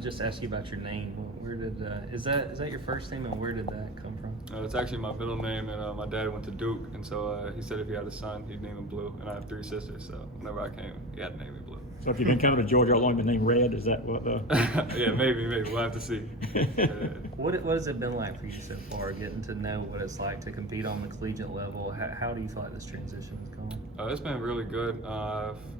Just ask you about your name. Where did is that your first name, and where did that come from? It's actually my middle name, and my dad went to Duke, and so he said if he had a son, he'd name him Blue. And I have 3 sisters, so whenever I came, he had to name me Blue. So if you've been coming to Georgia, how long been named Red? Is that what? Yeah, maybe we'll have to see. What has it been like for you so far, getting to know what it's like to compete on the collegiate level? How do you feel like this transition is going? It's been really good.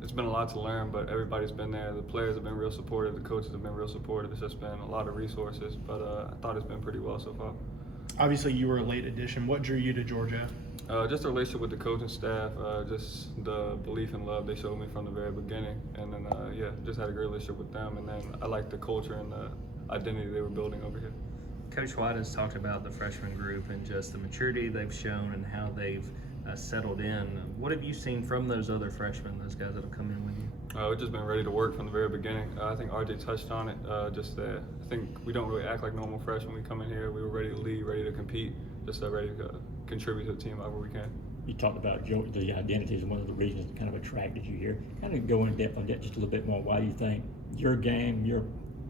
It's been a lot to learn, but everybody's been there. The players have been real supportive. The coaches have been real supportive. It's just been a lot of resources, but I thought it's been pretty well so far. Obviously, you were a late addition. What drew you to Georgia? Just a relationship with the coaching staff, just the belief and love they showed me from the very beginning, and then just had a great relationship with them. And then I liked the culture and the identity they were building over here. Coach White has talked about the freshman group and just the maturity they've shown and how they've settled in. What have you seen from those other freshmen, those guys that have come in with you? We've just been ready to work from the very beginning. I think RJ touched on it. Just that I think we don't really act like normal freshmen. We come in here, we were ready to lead, ready to compete, just ready to contribute to the team however we can. You talked about the identity is one of the reasons that kind of attracted you here. Kind of go in depth on that just a little bit more. Why do you think your game, your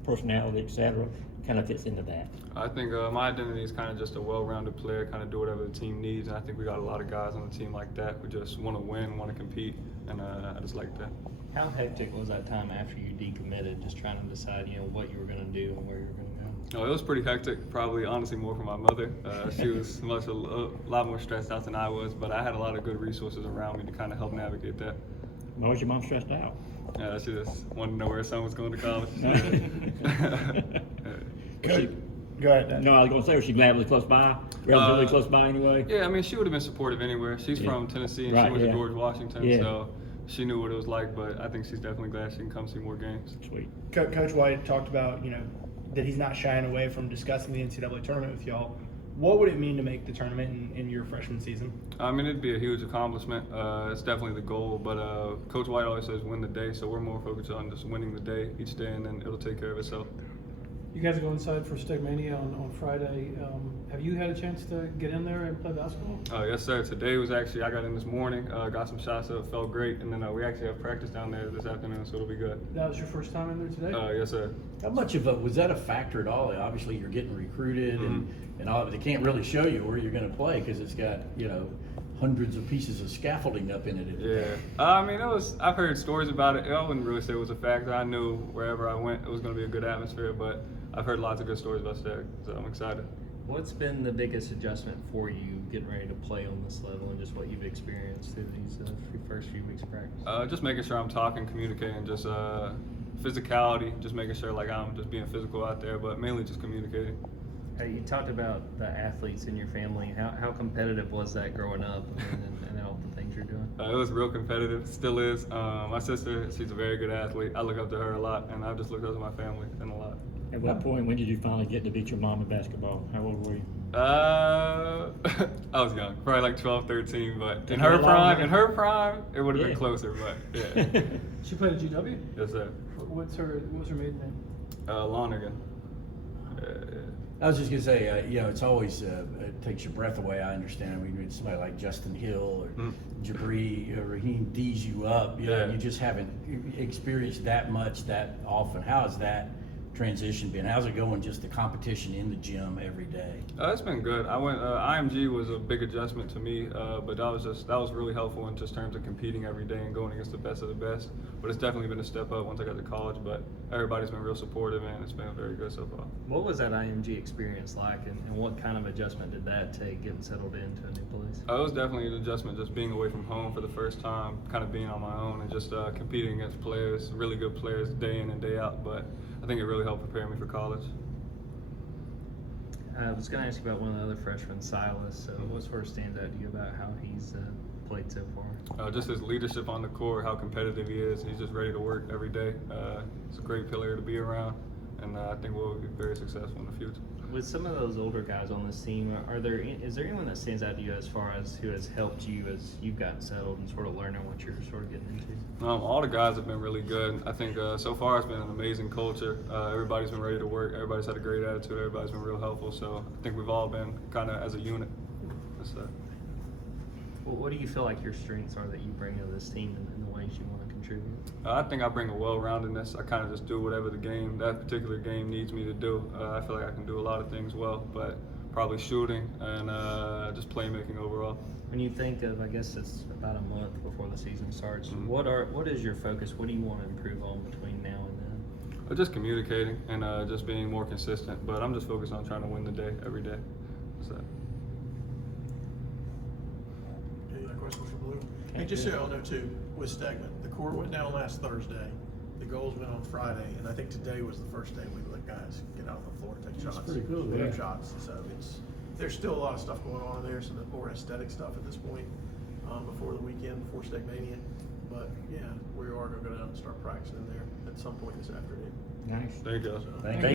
personality, etc., kind of fits into that? I think my identity is kind of just a well-rounded player, kind of do whatever the team needs, and I think we got a lot of guys on the team like that who just want to win, want to compete, and I just like that. How hectic was that time after you decommitted, just trying to decide, what you were going to do and where you were going to go? Oh, it was pretty hectic, probably honestly more for my mother. She was a lot more stressed out than I was, but I had a lot of good resources around me to kind of help navigate that. Why was your mom stressed out? She just wanted to know where her son was going to college. Coach, go ahead, Dan. No, I was going to say, was she relatively close by? Relatively close by anyway? Yeah, I mean, she would have been supportive anywhere. She's from Tennessee, and she went to George Washington, so she knew what it was like, but I think she's definitely glad she can come see more games. Sweet. Coach White talked about, that he's not shying away from discussing the NCAA tournament with y'all. What would it mean to make the tournament in your freshman season? I mean, it'd be a huge accomplishment. It's definitely the goal, but Coach White always says win the day, so we're more focused on just winning the day each day, and then it'll take care of itself. You guys are going inside for Stegmania on Friday. Have you had a chance to get in there and play basketball? Yes, sir. Today was actually, I got in this morning, got some shots up, felt great, and then we actually have practice down there this afternoon, so it'll be good. That was your first time in there today? Yes, sir. How much was that a factor at all? Obviously, you're getting recruited, and all, they can't really show you where you're going to play because it's got hundreds of pieces of scaffolding up in it. Yeah. I mean, I've heard stories about it. I wouldn't really say it was a factor. I knew wherever I went, it was going to be a good atmosphere, but I've heard lots of good stories about Steg, so I'm excited. What's been the biggest adjustment for you getting ready to play on this level and just what you've experienced through these first few weeks of practice? Just making sure I'm talking, communicating, just physicality, just making sure I'm just being physical out there, but mainly just communicating. You talked about the athletes in your family. How competitive was that growing up and all the things you're doing? It was real competitive, still is. My sister, she's a very good athlete. I look up to her a lot, and I've just looked up to my family and a lot. At what point, when did you finally get to beat your mom in basketball? How old were you? I was young, probably like 12, 13, but in her prime, it would have been closer, but yeah. She played at GW? Yes, sir. What was her maiden name? Lonergan. I was just going to say, it's always, it takes your breath away, I understand. I mean, somebody like Justin Hill or Jabri or Raheem D's you up, you just haven't experienced that much that often. How has that transition been? How's it going, just the competition in the gym every day? It's been good. I went IMG was a big adjustment to me, but that was really helpful in just terms of competing every day and going against the best of the best. But it's definitely been a step up once I got to college, but everybody's been real supportive and it's been very good so far. What was that IMG experience like, and what kind of adjustment did that take getting settled into a new place? It was definitely an adjustment, just being away from home for the first time, kind of being on my own and just competing against players, really good players day in and day out, but I think it really helped prepare me for college. I was going to ask you about one of the other freshmen, Silas. What sort of stands out to you about how he's played so far? Just his leadership on the court, how competitive he is. He's just ready to work every day. He's a great player to be around, and I think we'll be very successful in the future. With some of those older guys on this team, is there anyone that stands out to you as far as who has helped you as you've gotten settled and sort of learning what you're sort of getting into? All the guys have been really good. I think so far it's been an amazing culture. Everybody's been ready to work. Everybody's had a great attitude. Everybody's been real helpful. So I think we've all been kind of as a unit. Well, what do you feel like your strengths are that you bring to this team and the way things you want to contribute? I think I bring a well-roundedness. I kind of just do whatever that particular game needs me to do. I feel like I can do a lot of things well, but probably shooting and just playmaking overall. When you think of, I guess it's about a month before the season starts, what is your focus? What do you want to improve on between now and then? Just communicating and just being more consistent. But I'm just focused on trying to win the day every day. So. Any other questions for Blue? Hey, just so y'all know too, with Stegman, the court went down last Thursday. The goals went on Friday, and I think today was the first day we let guys get out on the floor and take shots. pretty cool, put up yeah. shots. So there's still a lot of stuff going on in there, so the more aesthetic stuff at this point before the weekend, before Stegmania. But yeah, we are going to go down and start practicing there at some point this afternoon. Nice. There you go. So, Thank